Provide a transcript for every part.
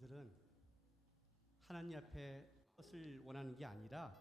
우리들은 하나님 앞에 것을 원하는 게 아니라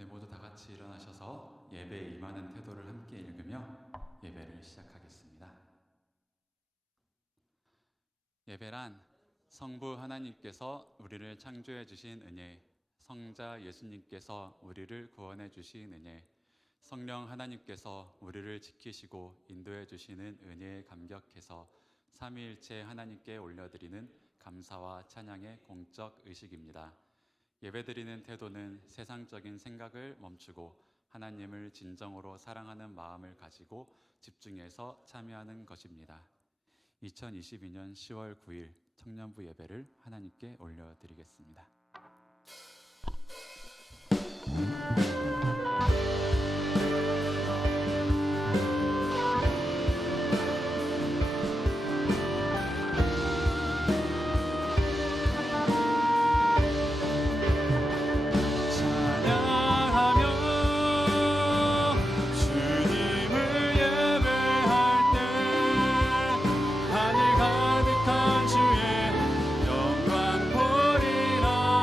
네, 모두 다 같이 일어나셔서 예배에 임하는 태도를 함께 읽으며 예배를 시작하겠습니다. 예배란 성부 하나님께서 우리를 창조해 주신 은혜, 성자 예수님께서 우리를 구원해 주신 은혜, 성령 하나님께서 우리를 지키시고 인도해 주시는 은혜에 감격해서 삼위일체 하나님께 올려드리는 감사와 찬양의 공적 의식입니다. 예배드리는 태도는 세상적인 생각을 멈추고 하나님을 진정으로 사랑하는 마음을 가지고 집중해서 참여하는 것입니다. 2022년 10월 9일 청년부 예배를 하나님께 올려드리겠습니다. 하늘 가득한 주의 영광 보리라.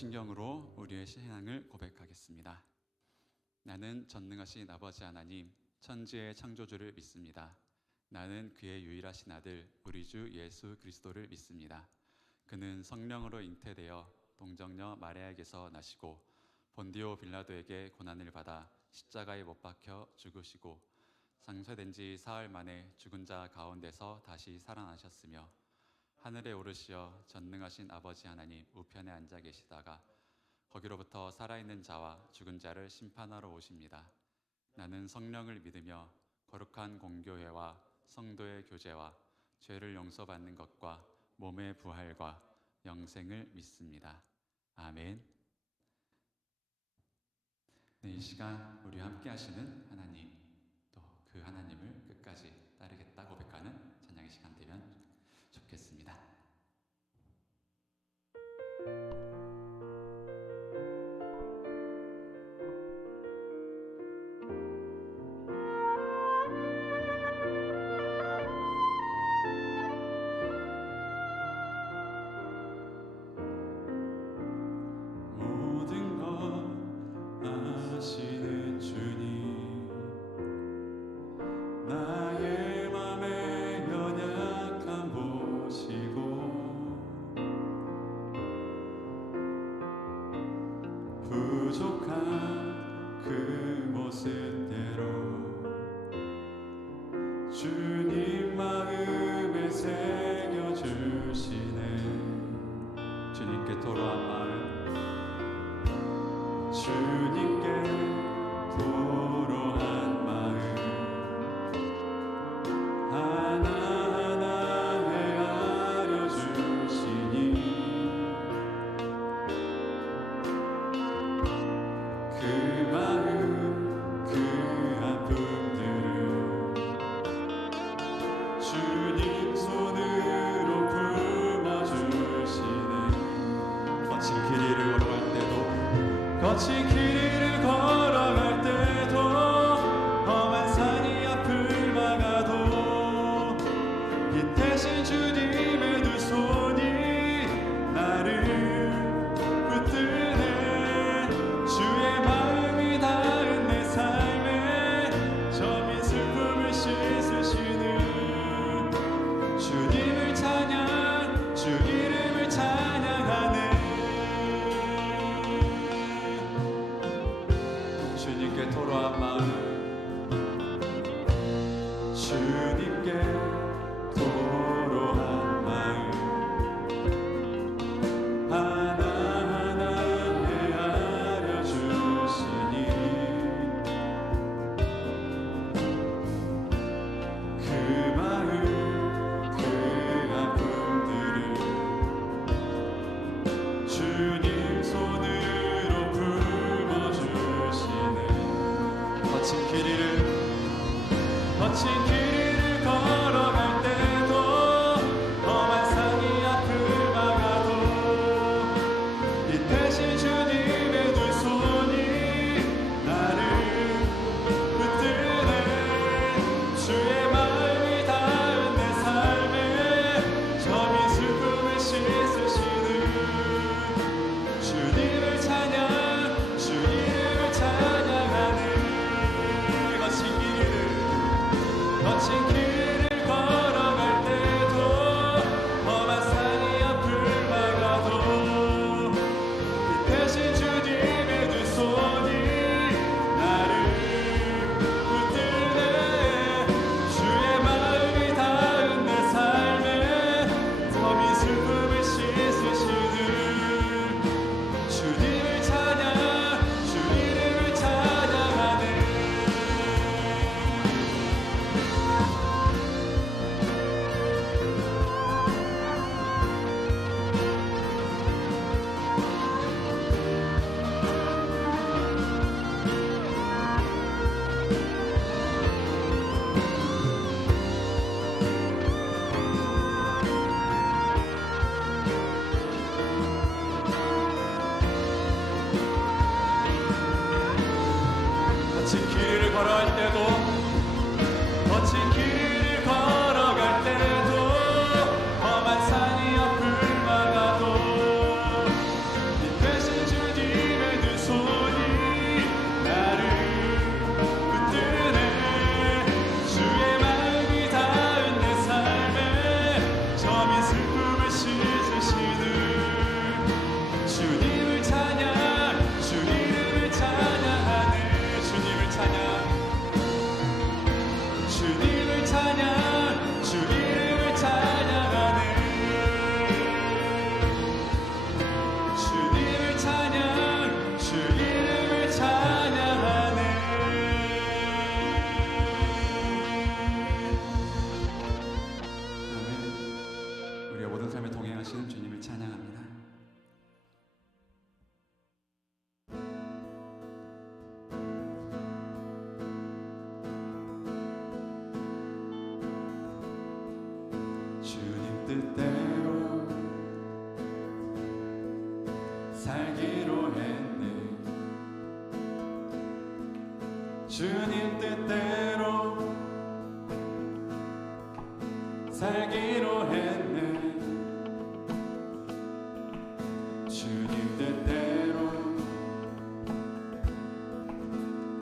사도신경으로 우리의 신앙을 고백하겠습니다. 나는 전능하신 아버지 하나님, 천지의 창조주를 믿습니다. 나는 그의 유일하신 아들, 우리 주 예수 그리스도를 믿습니다. 그는 성령으로 잉태되어 동정녀 마리아에게서 나시고 본디오 빌라도에게 고난을 받아 십자가에 못 박혀 죽으시고 장사된 지 사흘 만에 죽은 자 가운데서 다시 살아나셨으며 하늘에 오르시어 전능하신 아버지 하나님 우편에 앉아 계시다가 거기로부터 살아있는 자와 죽은 자를 심판하러 오십니다. 나는 성령을 믿으며 거룩한 공교회와 성도의 교제와 죄를 용서받는 것과 몸의 부활과 영생을 믿습니다. 아멘. 네, 이 시간 우리와 함께 하시는 하나님, 또 그 하나님을 끝까지 따르겠다 고백하는 찬양의 시간 되면 좋겠습니다. 모든 것 아시는 주님, 나의 맘의 연약함 보시고 부족한 그 모습대로 주님 마음에 새겨주시네. 주님께 토로한 마음, 주님께 토로한 마음 하나하나 헤아려 주시니 그 마음 그 아픔들을 주님 손으로 품어주시네. 거친 길이를 걸어갈 때도 거친 길이를 걸어갈 때도 험한 산이 앞을 막아도 빛대신 주님의 두 손이 나를 붙드네. 주의 마음이 닿은 내 삶에 저민 슬픔을 씻으시는 주님을 찬양, 주 이름을 찬양하네. 주님께 토로한 마음, 주님께 토로한 마음 하나하나 헤아려 주시니 그 마음 그 아픔들을 주님 손으로 품어주시네. 거친 길이를 걸어갈 때도 험한 산이 앞을 막아도 빛대신 주님의 두 손이 나를 붙드네. 주의 마음이 닿은 내 삶에 저민 슬픔을 씻으시는 주님을 찬양, 주 이름을 찬양하네. 거친 길을 걸어갈 때도 험한 산이 앞을 막아도 빛대신 주님의 두 손이 나를 붙드네. 주의 마음이 닿은 내 삶에 저민 슬픔을 씻으시는 주님을 찬양, 주 이름을 찬양하네. 거친 길을 걸어갈 때도 거친 길을 걸어갈 때도 험한 산이 앞을 막아도 빛 대신 뜻대로 살기로 했네. 주님 뜻대로 살기로 했네. 주님 뜻대로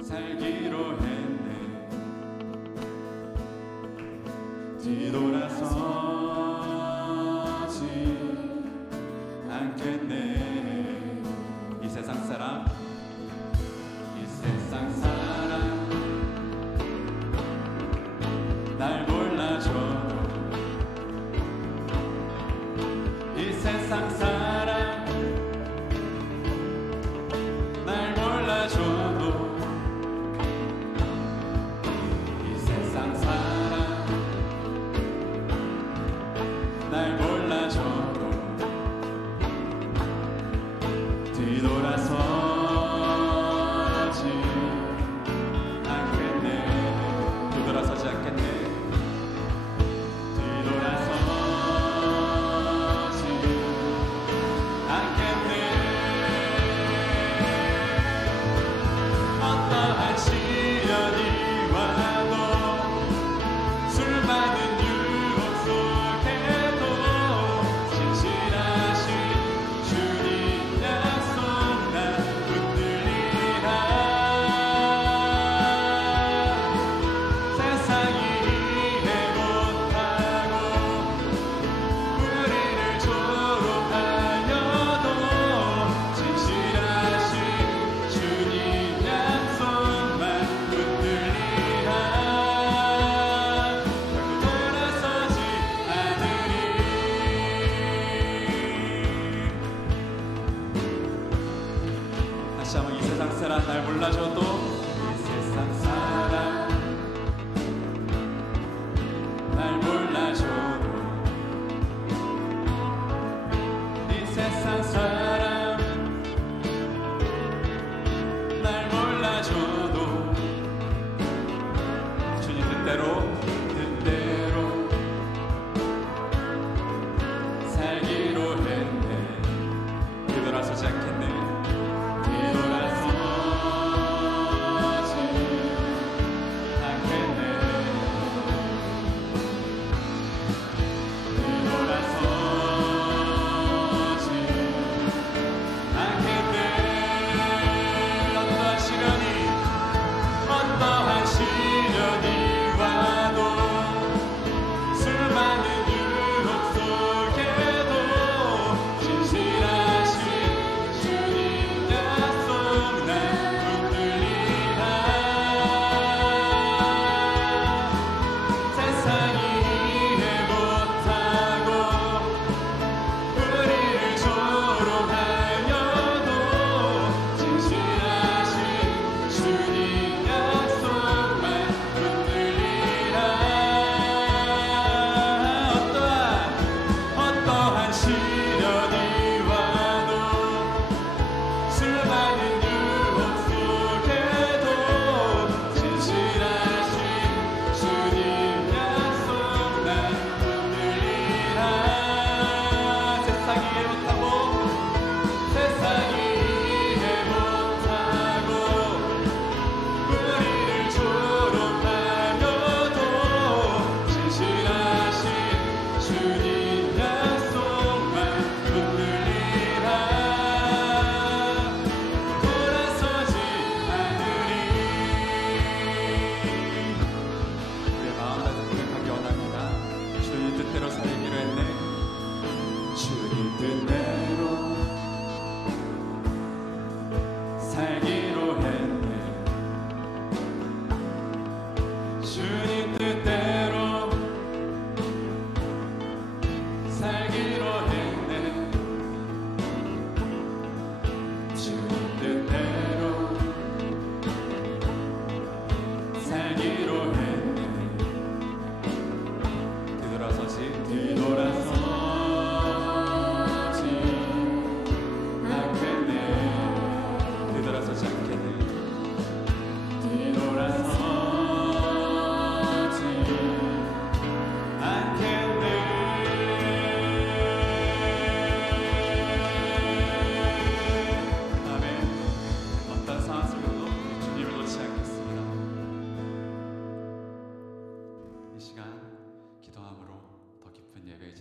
살기로 했네. 뒤돌아서지 않겠네. 이 세상 사람, 이 세상 사람 날 몰라줘도, 이 세상 사람 날 몰라줘도, 이 세상 사람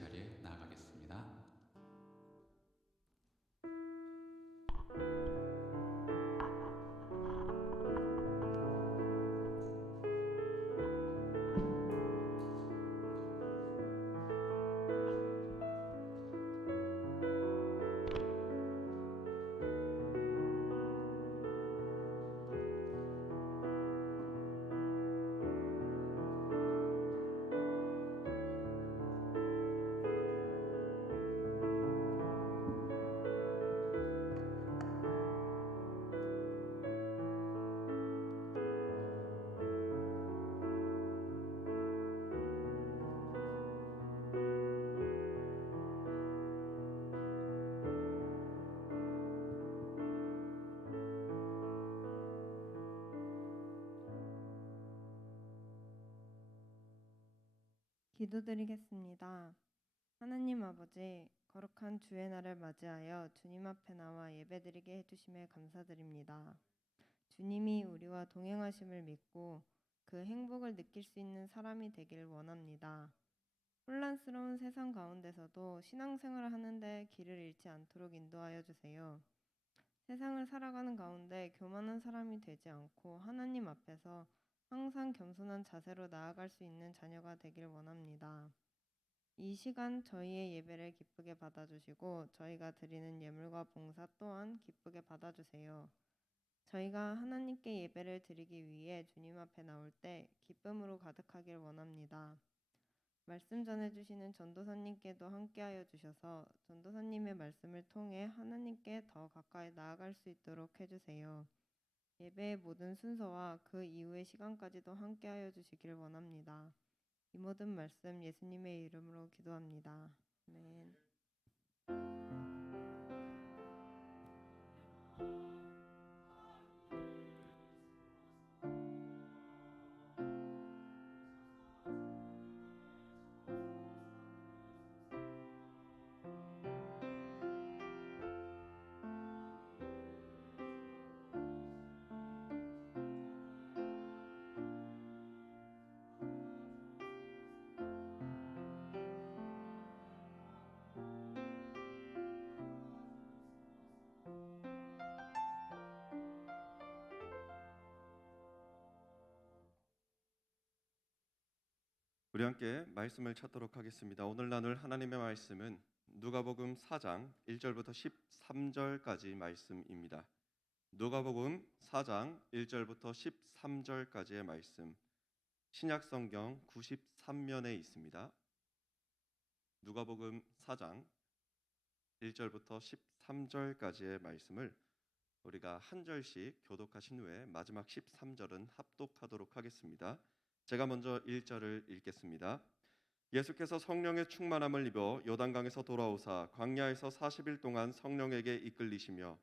자리에 나아가겠습니다. 기도드리겠습니다. 하나님 아버지, 거룩한 주의 날을 맞이하여 주님 앞에 나와 예배드리게 해주심에 감사드립니다. 주님이 우리와 동행하심을 믿고 그 행복을 느낄 수 있는 사람이 되길 원합니다. 혼란스러운 세상 가운데서도 신앙생활을 하는데 길을 잃지 않도록 인도하여 주세요. 세상을 살아가는 가운데 교만한 사람이 되지 않고 하나님 앞에서 항상 겸손한 자세로 나아갈 수 있는 자녀가 되길 원합니다. 이 시간 저희의 예배를 기쁘게 받아주시고 저희가 드리는 예물과 봉사 또한 기쁘게 받아주세요. 저희가 하나님께 예배를 드리기 위해 주님 앞에 나올 때 기쁨으로 가득하길 원합니다. 말씀 전해주시는 전도사님께도 함께하여 주셔서 전도사님의 말씀을 통해 하나님께 더 가까이 나아갈 수 있도록 해주세요. 예배의 모든 순서와 그 이후의 시간까지도 함께하여 주시길 원합니다. 이 모든 말씀 예수님의 이름으로 기도합니다. 아멘. 우리 함께 말씀을 찾도록 하겠습니다. 오늘 나눌 하나님의 말씀은 누가복음 4장 1절부터 13절까지 말씀입니다. 누가복음 4장 1절부터 13절까지의 말씀, 신약성경 93면에 있습니다. 누가복음 4장 1절부터 13절까지의 말씀을 우리가 한 절씩 교독하신 후에 마지막 13절은 합독하도록 하겠습니다. 제가 먼저 1절을 읽겠습니다. 예수께서 성령의 충만함을 입어 요단강에서 돌아오사 광야에서 40일 동안 성령에게 이끌리시며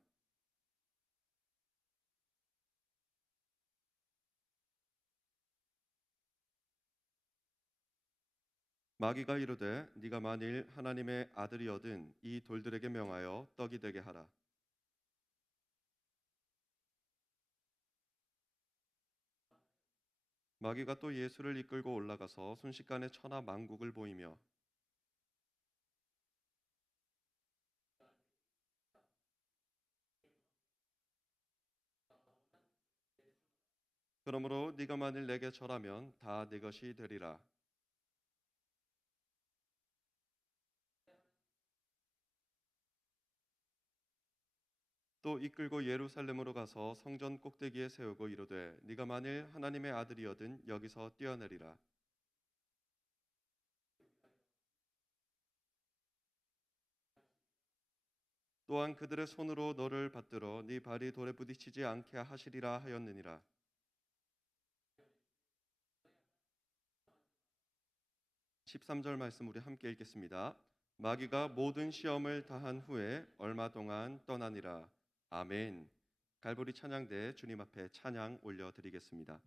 마귀가 이르되 네가 만일 하나님의 아들이거든 이 돌들에게 명하여 떡이 되게 하라. 마귀가 또 예수를 이끌고 올라가서 순식간에 천하 만국을 보이며 그러므로 네가 만일 내게 절하면 다 네 것이 되리라. 또 이끌고 예루살렘으로 가서 성전 꼭대기에 세우고 이르되 네가 만일 하나님의 아들이거든 여기서 뛰어내리라. 또한 그들의 손으로 너를 받들어 네 발이 돌에 부딪히지 않게 하시리라 하였느니라. 13절 말씀 우리 함께 읽겠습니다. 마귀가 모든 시험을 다한 후에 얼마 동안 떠나니라. 아멘. 갈보리 찬양대 주님 앞에 찬양 올려드리겠습니다.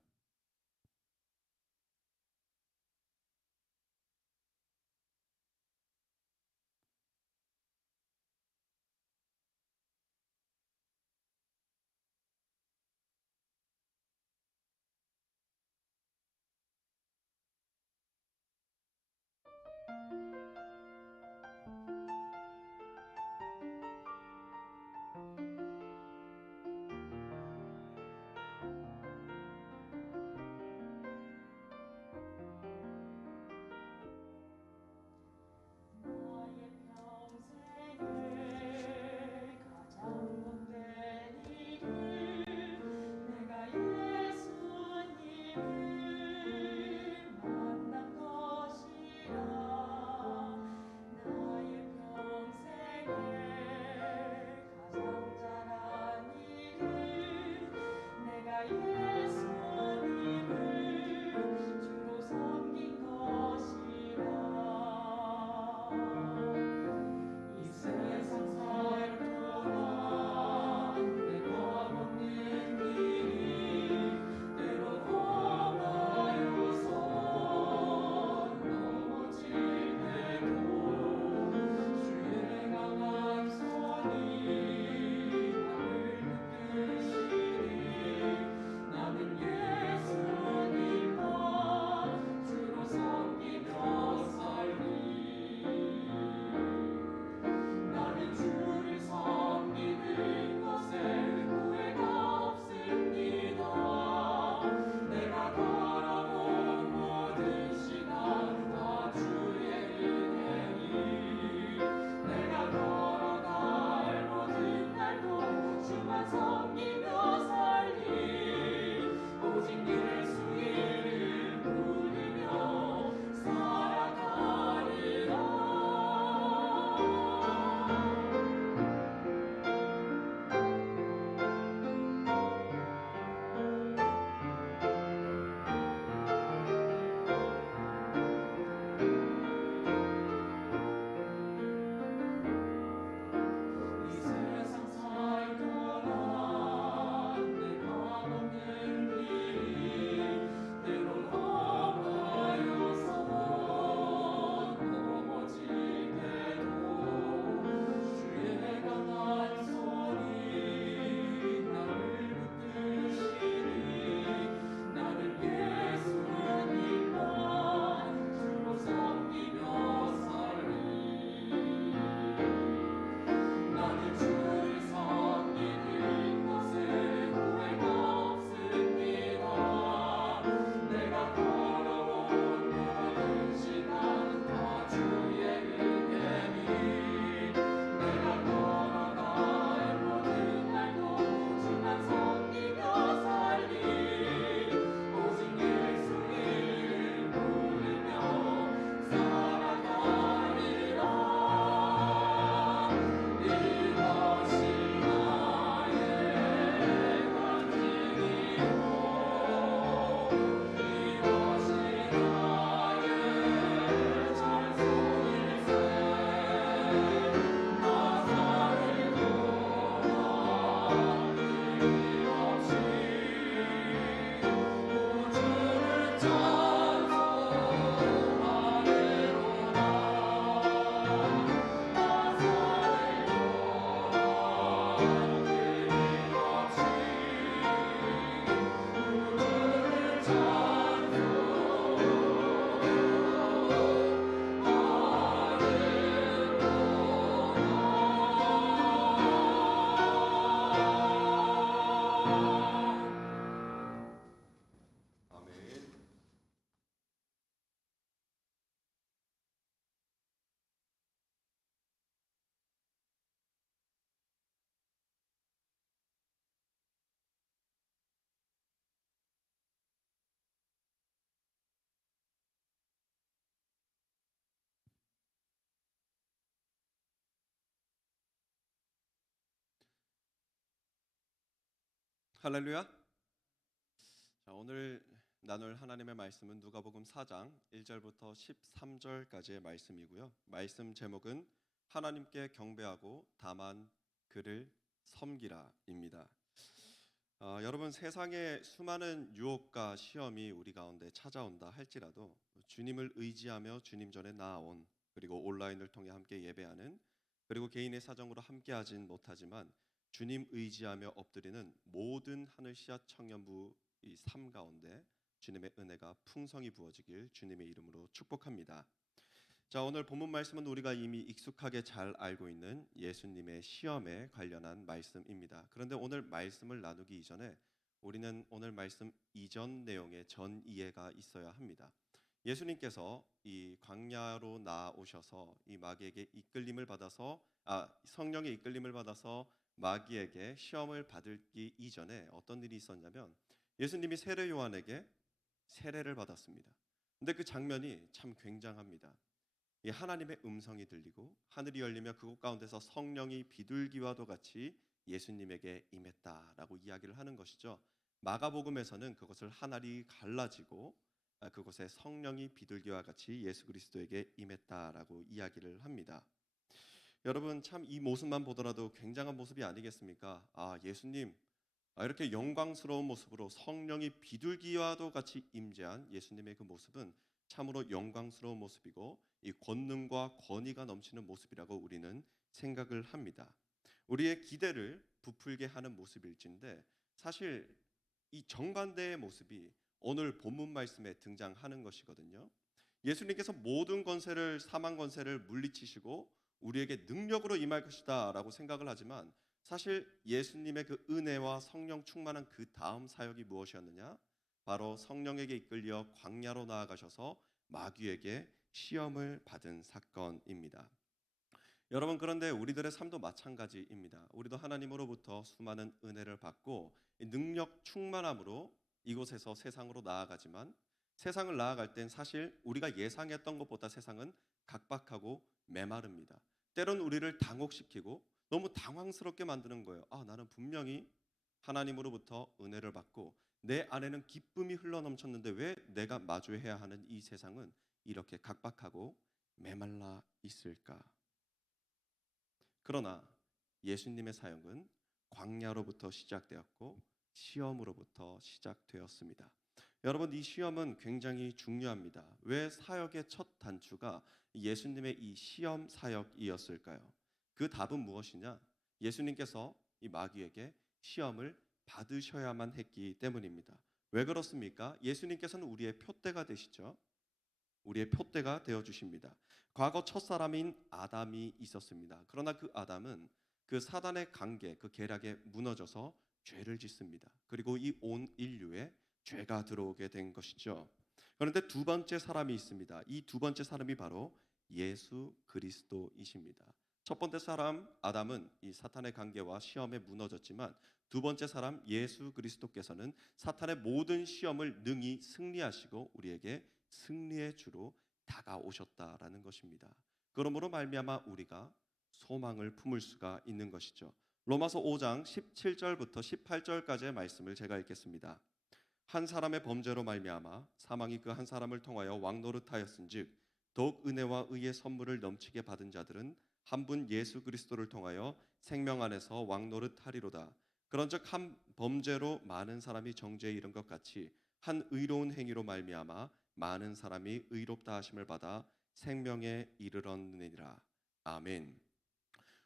할렐루야. 자, 오늘 나눌 하나님의 말씀은 누가복음 4장 1절부터 13절까지의 말씀이고요. 말씀 제목은 하나님께 경배하고 다만 그를 섬기라입니다. 여러분, 세상에 수많은 유혹과 시험이 우리 가운데 찾아온다 할지라도 주님을 의지하며 주님 전에 나아온, 그리고 온라인을 통해 함께 예배하는, 그리고 개인의 사정으로 함께하진 못하지만 주님 의지하며 엎드리는 모든 하늘 씨앗 청년부 이 삶 가운데 주님의 은혜가 풍성히 부어지길 주님의 이름으로 축복합니다. 자, 오늘 본문 말씀은 우리가 이미 익숙하게 잘 알고 있는 예수님의 시험에 관련한 말씀입니다. 그런데 오늘 말씀을 나누기 이전에 우리는 오늘 말씀 이전 내용의 전 이해가 있어야 합니다. 예수님께서 이 광야로 나오셔서 이 마귀에게 이끌림을 받아서 성령의 이끌림을 받아서 마귀에게 시험을 받기 이전에 어떤 일이 있었냐면 예수님이 세례 요한에게 세례를 받았습니다. 근데 그 장면이 참 굉장합니다. 이 하나님의 음성이 들리고 하늘이 열리며 그곳 가운데서 성령이 비둘기와도 같이 예수님에게 임했다라고 이야기를 하는 것이죠. 마가복음에서는 그것을 하늘이 갈라지고 그곳에 성령이 비둘기와 같이 예수 그리스도에게 임했다라고 이야기를 합니다. 여러분, 참 이 모습만 보더라도 굉장한 모습이 아니겠습니까? 예수님 이렇게 영광스러운 모습으로 성령이 비둘기와도 같이 임재한 예수님의 그 모습은 참으로 영광스러운 모습이고 이 권능과 권위가 넘치는 모습이라고 우리는 생각을 합니다. 우리의 기대를 부풀게 하는 모습일진데 사실 이 정반대의 모습이 오늘 본문 말씀에 등장하는 것이거든요. 예수님께서 모든 권세를, 사망 권세를 물리치시고 우리에게 능력으로 임할 것이다 라고 생각을 하지만 사실 예수님의 그 은혜와 성령 충만한 그 다음 사역이 무엇이었느냐? 바로 성령에게 이끌려 광야로 나아가셔서 마귀에게 시험을 받은 사건입니다. 여러분, 그런데 우리들의 삶도 마찬가지입니다. 우리도 하나님으로부터 수많은 은혜를 받고 능력 충만함으로 이곳에서 세상으로 나아가지만 세상을 나아갈 땐 사실 우리가 예상했던 것보다 세상은 각박하고 메마릅니다. 때론 우리를 당혹시키고 너무 당황스럽게 만드는 거예요. 나는 분명히 하나님으로부터 은혜를 받고 내 안에는 기쁨이 흘러넘쳤는데 왜 내가 마주해야 하는 이 세상은 이렇게 각박하고 메말라 있을까? 그러나 예수님의 사역은 광야로부터 시작되었고 시험으로부터 시작되었습니다. 여러분, 이 시험은 굉장히 중요합니다. 왜 사역의 첫 단추가 예수님의 이 시험 사역이었을까요? 그 답은 무엇이냐? 예수님께서 이 마귀에게 시험을 받으셔야만 했기 때문입니다. 왜 그렇습니까? 예수님께서는 우리의 표대가 되시죠. 우리의 표대가 되어 주십니다. 과거 첫사람인 아담이 있었습니다. 그러나 그 아담은 그 사단의 관계, 그 계략에 무너져서 죄를 짓습니다. 그리고 이 온 인류에 죄가 들어오게 된 것이죠. 그런데 두 번째 사람이 있습니다. 이 두 번째 사람이 바로 예수 그리스도이십니다. 첫 번째 사람 아담은 이 사탄의 관계와 시험에 무너졌지만 두 번째 사람 예수 그리스도께서는 사탄의 모든 시험을 능히 승리하시고 우리에게 승리의 주로 다가오셨다라는 것입니다. 그러므로 말미암아 우리가 소망을 품을 수가 있는 것이죠. 로마서 5장 17절부터 18절까지의 말씀을 제가 읽겠습니다. 한 사람의 범죄로 말미암아 사망이 그 한 사람을 통하여 왕노릇하였은즉 더욱 은혜와 의의 선물을 넘치게 받은 자들은 한 분 예수 그리스도를 통하여 생명 안에서 왕노릇하리로다. 그런즉 한 범죄로 많은 사람이 정죄에 이른 것 같이 한 의로운 행위로 말미암아 많은 사람이 의롭다 하심을 받아 생명에 이르렀느니라. 아멘.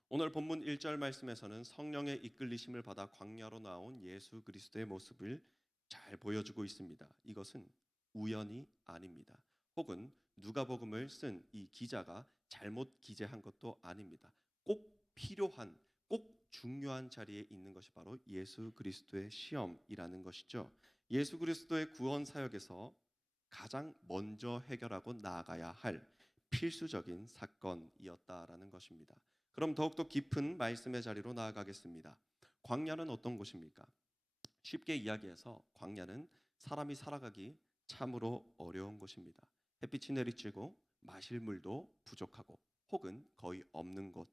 오늘 본문 1절 말씀에서는 성령의 이끌리심을 받아 광야로 나온 예수 그리스도의 모습을 잘 보여주고 있습니다. 이것은 우연이 아닙니다. 혹은 누가복음을 쓴 이 기자가 잘못 기재한 것도 아닙니다. 꼭 필요한, 꼭 중요한 자리에 있는 것이 바로 예수 그리스도의 시험이라는 것이죠. 예수 그리스도의 구원 사역에서 가장 먼저 해결하고 나아가야 할 필수적인 사건이었다라는 것입니다. 그럼 더욱더 깊은 말씀의 자리로 나아가겠습니다. 광야는 어떤 곳입니까? 쉽게 이야기해서 광야는 사람이 살아가기 참으로 어려운 곳입니다. 햇빛이 내리쬐고 마실 물도 부족하고 혹은 거의 없는 곳,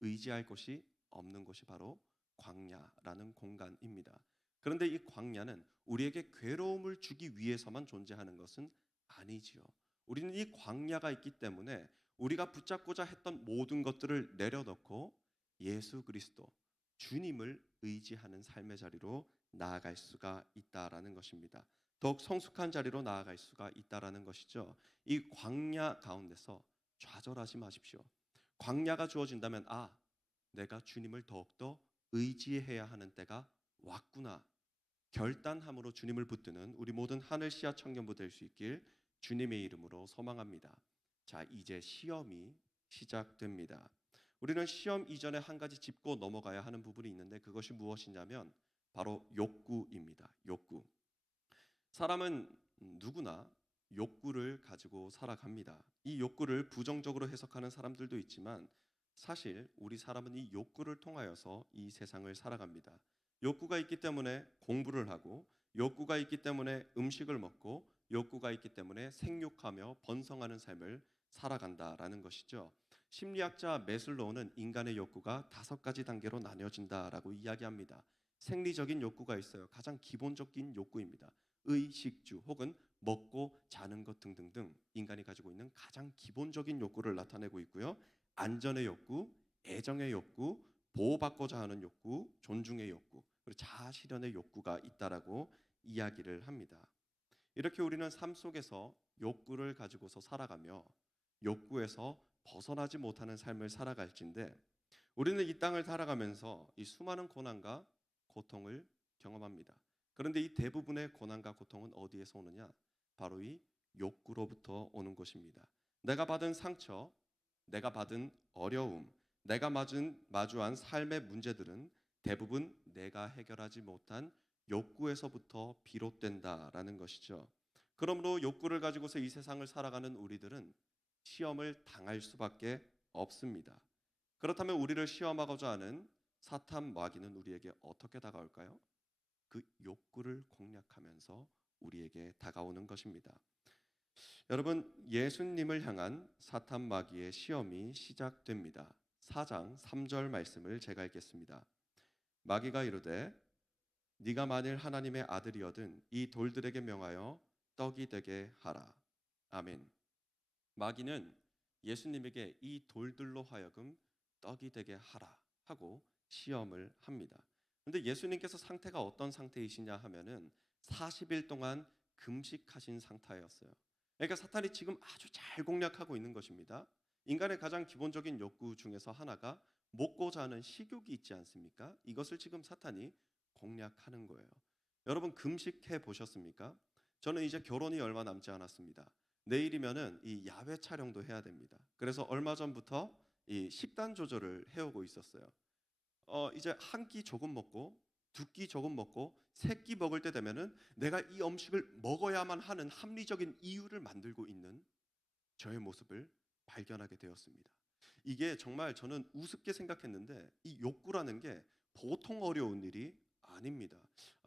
의지할 곳이 없는 곳이 바로 광야라는 공간입니다. 그런데 이 광야는 우리에게 괴로움을 주기 위해서만 존재하는 것은 아니지요. 우리는 이 광야가 있기 때문에 우리가 붙잡고자 했던 모든 것들을 내려놓고 예수 그리스도, 주님을 의지하는 삶의 자리로 나아갈 수가 있다라는 것입니다. 더욱 성숙한 자리로 나아갈 수가 있다라는 것이죠. 이 광야 가운데서 좌절하지 마십시오. 광야가 주어진다면 내가 주님을 더욱더 의지해야 하는 때가 왔구나. 결단함으로 주님을 붙드는 우리 모든 하늘시야 청년부 될 수 있길 주님의 이름으로 소망합니다. 자, 이제 시험이 시작됩니다. 우리는 시험 이전에 한 가지 짚고 넘어가야 하는 부분이 있는데 그것이 무엇이냐면 바로 욕구입니다. 욕구. 사람은 누구나 욕구를 가지고 살아갑니다. 이 욕구를 부정적으로 해석하는 사람들도 있지만 사실 우리 사람은 이 욕구를 통하여서 이 세상을 살아갑니다. 욕구가 있기 때문에 공부를 하고, 욕구가 있기 때문에 음식을 먹고, 욕구가 있기 때문에 생육하며 번성하는 삶을 살아간다라는 것이죠. 심리학자 매슬로우는 인간의 욕구가 5가지 단계로 나뉘어진다라고 이야기합니다. 생리적인 욕구가 있어요. 가장 기본적인 욕구입니다. 의식주 혹은 먹고 자는 것 등등등 인간이 가지고 있는 가장 기본적인 욕구를 나타내고 있고요. 안전의 욕구, 애정의 욕구, 보호받고자 하는 욕구, 존중의 욕구, 그리고 자아 실현의 욕구가 있다라고 이야기를 합니다. 이렇게 우리는 삶 속에서 욕구를 가지고서 살아가며 욕구에서 벗어나지 못하는 삶을 살아갈진데 우리는 이 땅을 살아가면서 이 수많은 고난과 고통을 경험합니다. 그런데 이 대부분의 고난과 고통은 어디에서 오느냐? 바로 이 욕구로부터 오는 것입니다. 내가 받은 상처, 내가 받은 어려움, 내가 마주한 삶의 문제들은 대부분 내가 해결하지 못한 욕구에서부터 비롯된다라는 것이죠. 그러므로 욕구를 가지고서 이 세상을 살아가는 우리들은 시험을 당할 수밖에 없습니다. 그렇다면 우리를 시험하고자 하는 사탄 마귀는 우리에게 어떻게 다가올까요? 그 욕구를 공략하면서 우리에게 다가오는 것입니다. 여러분, 예수님을 향한 사탄 마귀의 시험이 시작됩니다. 4장 3절 말씀을 제가 읽겠습니다. 마귀가 이르되 네가 만일 하나님의 아들이거든 이 돌들에게 명하여 떡이 되게 하라. 아멘. 마귀는 예수님에게 이 돌들로 하여금 떡이 되게 하라 하고 시험을 합니다. 그런데 예수님께서 상태가 어떤 상태이시냐 하면은 40일 동안 금식하신 상태였어요. 그러니까 사탄이 지금 아주 잘 공략하고 있는 것입니다. 인간의 가장 기본적인 욕구 중에서 하나가 먹고자 하는 식욕이 있지 않습니까? 이것을 지금 사탄이 공략하는 거예요. 여러분 금식해 보셨습니까? 저는 이제 결혼이 얼마 남지 않았습니다. 내일이면은 이 야외 촬영도 해야 됩니다. 그래서 얼마 전부터 이 식단 조절을 해오고 있었어요. 이제 한 끼 조금 먹고 두 끼 조금 먹고 세 끼 먹을 때 되면은 내가 이 음식을 먹어야만 하는 합리적인 이유를 만들고 있는 저의 모습을 발견하게 되었습니다. 이게 정말 저는 우습게 생각했는데 이 욕구라는 게 보통 어려운 일이 아닙니다.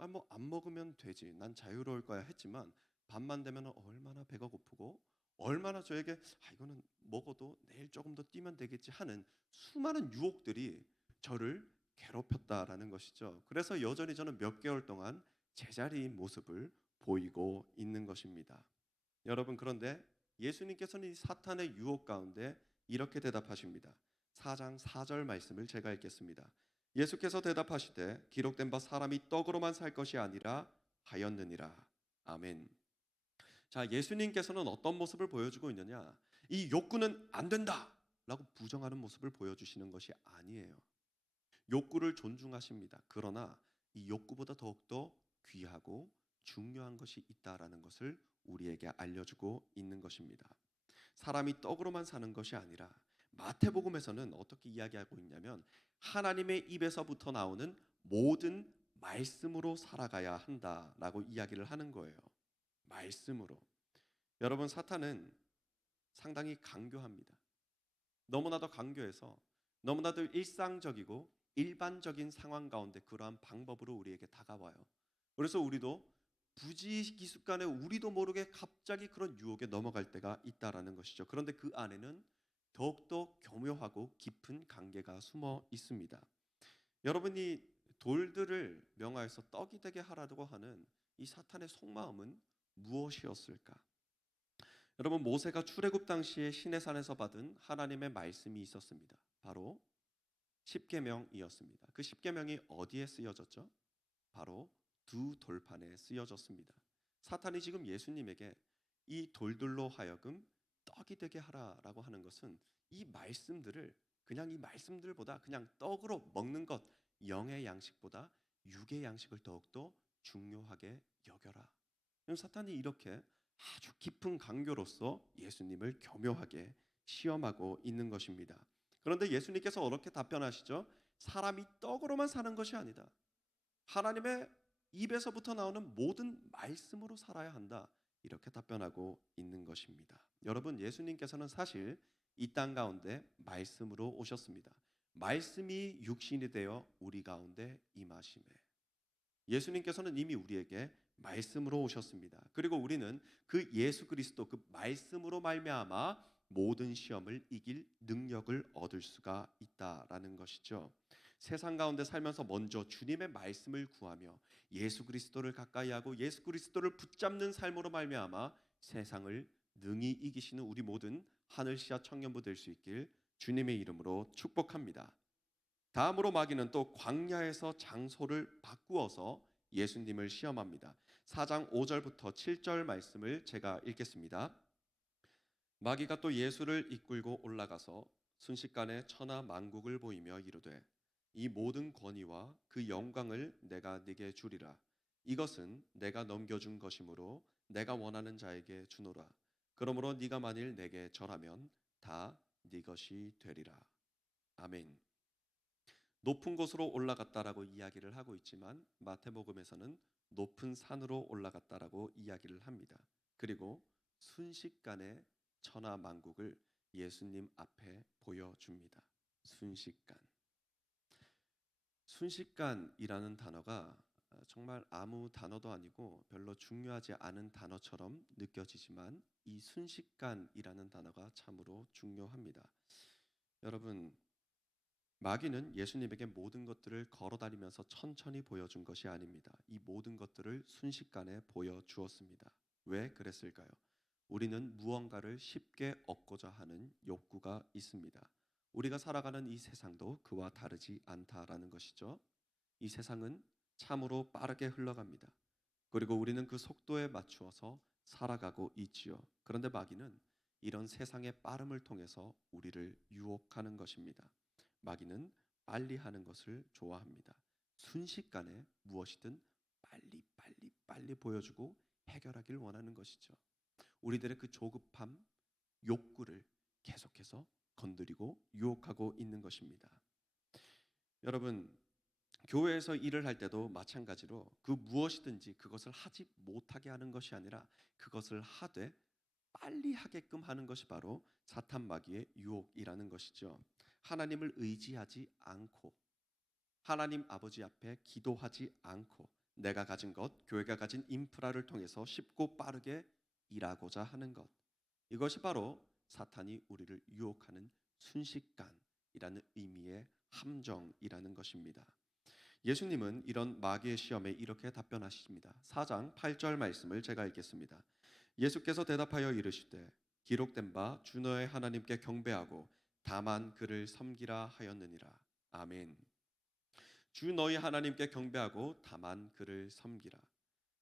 뭐 안 먹으면 되지, 난 자유로울 거야 했지만 밤만 되면 얼마나 배가 고프고 얼마나 저에게 이거는 먹어도 내일 조금 더 뛰면 되겠지 하는 수많은 유혹들이 저를 괴롭혔다라는 것이죠. 그래서 여전히 저는 몇 개월 동안 제자리인 모습을 보이고 있는 것입니다. 여러분, 그런데 예수님께서는 이 사탄의 유혹 가운데 이렇게 대답하십니다. 4장 4절 말씀을 제가 읽겠습니다. 예수께서 대답하시되 기록된 바 사람이 떡으로만 살 것이 아니라 하였느니라. 아멘. 자, 예수님께서는 어떤 모습을 보여주고 있느냐? 이 욕구는 안 된다 라고 부정하는 모습을 보여주시는 것이 아니에요. 욕구를 존중하십니다. 그러나 이 욕구보다 더욱더 귀하고 중요한 것이 있다라는 것을 우리에게 알려주고 있는 것입니다. 사람이 떡으로만 사는 것이 아니라 마태복음에서는 어떻게 이야기하고 있냐면 하나님의 입에서부터 나오는 모든 말씀으로 살아가야 한다라고 이야기를 하는 거예요. 말씀으로. 여러분, 사탄은 상당히 강교합니다. 너무나도 강교해서 너무나도 일상적이고 일반적인 상황 가운데 그러한 방법으로 우리에게 다가와요. 그래서 우리도 부지기수간에 우리도 모르게 갑자기 그런 유혹에 넘어갈 때가 있다라는 것이죠. 그런데 그 안에는 더욱더 교묘하고 깊은 관계가 숨어 있습니다. 여러분이 돌들을 명하여서 떡이 되게 하라고 하는 이 사탄의 속마음은 무엇이었을까? 여러분, 모세가 출애굽 당시에 시내산에서 받은 하나님의 말씀이 있었습니다. 바로 십계명이었습니다. 그 십계명이 어디에 쓰여졌죠? 바로 두 돌판에 쓰여졌습니다. 사탄이 지금 예수님에게 이 돌들로 하여금 떡이 되게 하라라고 하는 것은 이 말씀들을 그냥 이 말씀들보다 그냥 떡으로 먹는 것, 영의 양식보다 육의 양식을 더욱더 중요하게 여겨라. 사탄이 이렇게 아주 깊은 강교로서 예수님을 교묘하게 시험하고 있는 것입니다. 그런데 예수님께서 어떻게 답변하시죠? 사람이 떡으로만 사는 것이 아니다. 하나님의 입에서부터 나오는 모든 말씀으로 살아야 한다. 이렇게 답변하고 있는 것입니다. 여러분, 예수님께서는 사실 이 땅 가운데 말씀으로 오셨습니다. 말씀이 육신이 되어 우리 가운데 임하심에, 예수님께서는 이미 우리에게 말씀으로 오셨습니다. 그리고 우리는 그 예수 그리스도 그 말씀으로 말미암아 모든 시험을 이길 능력을 얻을 수가 있다라는 것이죠. 세상 가운데 살면서 먼저 주님의 말씀을 구하며 예수 그리스도를 가까이 하고 예수 그리스도를 붙잡는 삶으로 말미암아 세상을 능히 이기시는 우리 모든 하늘시아 청년부 될 수 있길 주님의 이름으로 축복합니다. 다음으로 마귀는 또 광야에서 장소를 바꾸어서 예수님을 시험합니다. 4장 5절부터 7절 말씀을 제가 읽겠습니다. 마귀가 또 예수를 이끌고 올라가서 순식간에 천하 만국을 보이며 이르되 이 모든 권위와 그 영광을 내가 네게 주리라. 이것은 내가 넘겨준 것이므로 내가 원하는 자에게 주노라. 그러므로 네가 만일 내게 절하면 다 네 것이 되리라. 아멘. 높은 곳으로 올라갔다라고 이야기를 하고 있지만 마태복음에서는 높은 산으로 올라갔다라고 이야기를 합니다. 그리고 순식간에 천하 만국을 예수님 앞에 보여줍니다. 순식간이라는 단어가 정말 아무 단어도 아니고 별로 중요하지 않은 단어처럼 느껴지지만 이 순식간이라는 단어가 참으로 중요합니다. 여러분, 마귀는 예수님에게 모든 것들을 걸어다니면서 천천히 보여준 것이 아닙니다. 이 모든 것들을 순식간에 보여주었습니다. 왜 그랬을까요? 우리는 무언가를 쉽게 얻고자 하는 욕구가 있습니다. 우리가 살아가는 이 세상도 그와 다르지 않다라는 것이죠. 이 세상은 참으로 빠르게 흘러갑니다. 그리고 우리는 그 속도에 맞추어서 살아가고 있지요. 그런데 마귀는 이런 세상의 빠름을 통해서 우리를 유혹하는 것입니다. 마귀는 빨리 하는 것을 좋아합니다. 순식간에 무엇이든 빨리 보여주고 해결하길 원하는 것이죠. 우리들의 그 조급함, 욕구를 계속해서 건드리고 유혹하고 있는 것입니다. 여러분, 교회에서 일을 할 때도 마찬가지로 그 무엇이든지 그것을 하지 못하게 하는 것이 아니라 그것을 하되 빨리 하게끔 하는 것이 바로 사탄 마귀의 유혹이라는 것이죠. 하나님을 의지하지 않고 하나님 아버지 앞에 기도하지 않고 내가 가진 것, 교회가 가진 인프라를 통해서 쉽고 빠르게 일하고자 하는 것, 이것이 바로 사탄이 우리를 유혹하는 순식간이라는 의미의 함정이라는 것입니다. 예수님은 이런 마귀의 시험에 이렇게 답변하십니다. 4장 8절 말씀을 제가 읽겠습니다. 예수께서 대답하여 이르시되 기록된 바 주 너의 하나님께 경배하고 다만 그를 섬기라 하였느니라. 아멘. 주 너희 하나님께 경배하고 다만 그를 섬기라.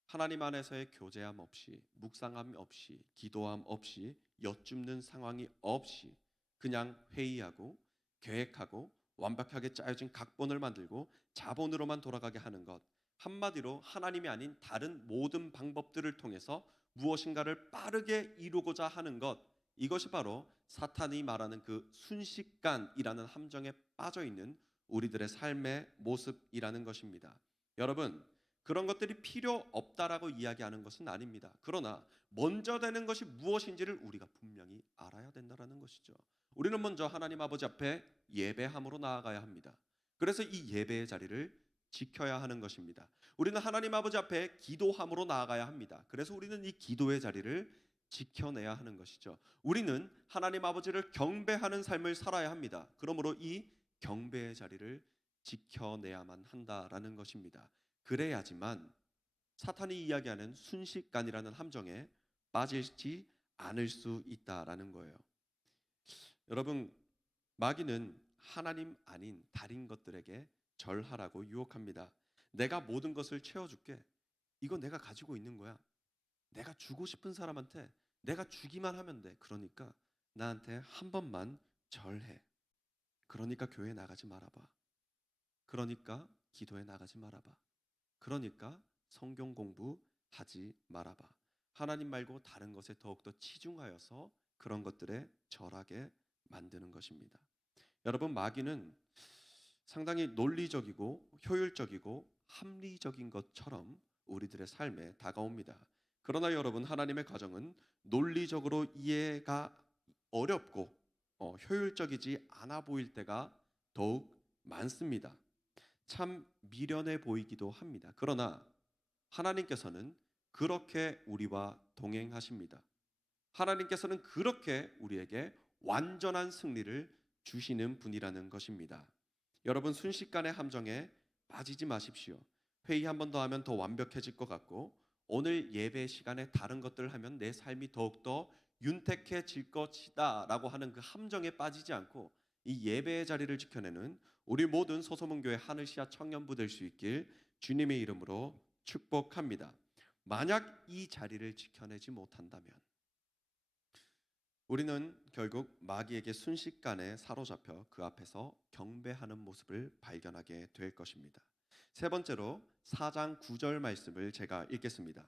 하나님 안에서의 교제함 없이, 묵상함 없이, 기도함 없이, 여쭙는 상황이 없이 그냥 회의하고 계획하고 완벽하게 짜여진 각본을 만들고 자본으로만 돌아가게 하는 것, 한마디로 하나님이 아닌 다른 모든 방법들을 통해서 무엇인가를 빠르게 이루고자 하는 것, 이것이 바로 사탄이 말하는 그 순식간이라는 함정에 빠져 있는 우리들의 삶의 모습이라는 것입니다. 여러분, 그런 것들이 필요 없다라고 이야기하는 것은 아닙니다. 그러나 먼저 되는 것이 무엇인지를 우리가 분명히 알아야 된다는 것이죠. 우리는 먼저 하나님 아버지 앞에 예배함으로 나아가야 합니다. 그래서 이 예배의 자리를 지켜야 하는 것입니다. 우리는 하나님 아버지 앞에 기도함으로 나아가야 합니다. 그래서 우리는 이 기도의 자리를 지켜내야 하는 것이죠. 우리는 하나님 아버지를 경배하는 삶을 살아야 합니다. 그러므로 이 경배의 자리를 지켜내야만 한다라는 것입니다. 그래야지만 사탄이 이야기하는 순식간이라는 함정에 빠지지 않을 수 있다라는 거예요. 여러분, 마귀는 하나님 아닌 다른 것들에게 절하라고 유혹합니다. 내가 모든 것을 채워줄게. 이거 내가 가지고 있는 거야. 내가 주고 싶은 사람한테 내가 주기만 하면 돼. 그러니까 나한테 한 번만 절해. 그러니까 교회 나가지 말아봐. 그러니까 기도에 나가지 말아봐. 그러니까 성경 공부하지 말아봐. 하나님 말고 다른 것에 더욱더 치중하여서 그런 것들에 절하게 만드는 것입니다. 여러분, 마귀는 상당히 논리적이고 효율적이고 합리적인 것처럼 우리들의 삶에 다가옵니다. 그러나 여러분, 하나님의 가정은 논리적으로 이해가 어렵고 효율적이지 않아 보일 때가 더욱 많습니다. 참 미련해 보이기도 합니다. 그러나 하나님께서는 그렇게 우리와 동행하십니다. 하나님께서는 그렇게 우리에게 완전한 승리를 주시는 분이라는 것입니다. 여러분, 순식간의 함정에 빠지지 마십시오. 회의 한 번 더 하면 더 완벽해질 것 같고, 오늘 예배 시간에 다른 것들을 하면 내 삶이 더욱더 윤택해질 것이다 라고 하는 그 함정에 빠지지 않고 이 예배의 자리를 지켜내는 우리 모든 소소문교회 하늘시야 청년부 될 수 있길 주님의 이름으로 축복합니다. 만약 이 자리를 지켜내지 못한다면 우리는 결국 마귀에게 순식간에 사로잡혀 그 앞에서 경배하는 모습을 발견하게 될 것입니다. 세 번째로 4장 9절 말씀을 제가 읽겠습니다.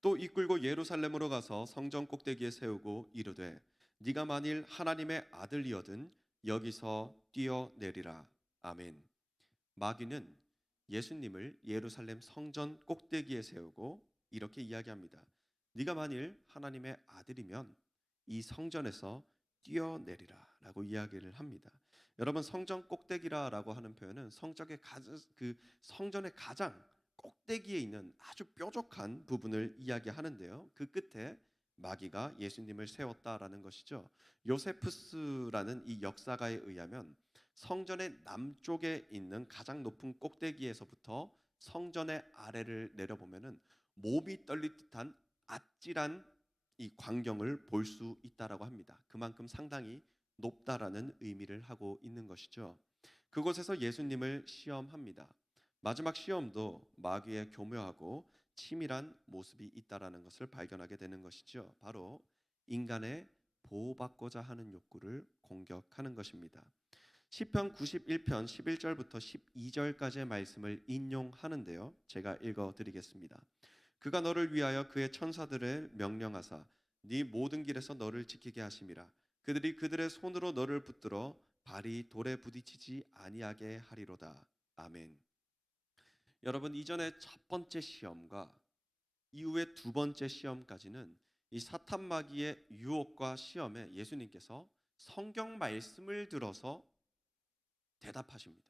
또 이끌고 예루살렘으로 가서 성전 꼭대기에 세우고 이르되 네가 만일 하나님의 아들이거든 여기서 뛰어내리라. 아멘. 마귀는 예수님을 예루살렘 성전 꼭대기에 세우고 이렇게 이야기합니다. 네가 만일 하나님의 아들이면 이 성전에서 뛰어내리라 라고 이야기를 합니다. 여러분, 성전 꼭대기라고 하는 표현은 성전의 가장 꼭대기에 있는 아주 뾰족한 부분을 이야기하는데요. 그 끝에 마귀가 예수님을 세웠다라는 것이죠. 요세푸스라는 이 역사가에 의하면 성전의 남쪽에 있는 가장 높은 꼭대기에서부터 성전의 아래를 내려보면은 몸이 떨릴 듯한 아찔한 이 광경을 볼 수 있다라고 합니다. 그만큼 상당히 높다라는 의미를 하고 있는 것이죠. 그곳에서 예수님을 시험합니다. 마지막 시험도 마귀의 교묘하고 치밀한 모습이 있다라는 것을 발견하게 되는 것이죠. 바로 인간의 보호받고자 하는 욕구를 공격하는 것입니다. 시편 91편 11절부터 12절까지의 말씀을 인용하는데요. 제가 읽어드리겠습니다. 그가 너를 위하여 그의 천사들을 명령하사 네 모든 길에서 너를 지키게 하심이라. 그들이 그들의 손으로 너를 붙들어 발이 돌에 부딪히지 아니하게 하리로다. 아멘. 여러분, 이전에 첫 번째 시험과 이후에 두 번째 시험까지는 이 사탄 마귀의 유혹과 시험에 예수님께서 성경 말씀을 들어서 대답하십니다.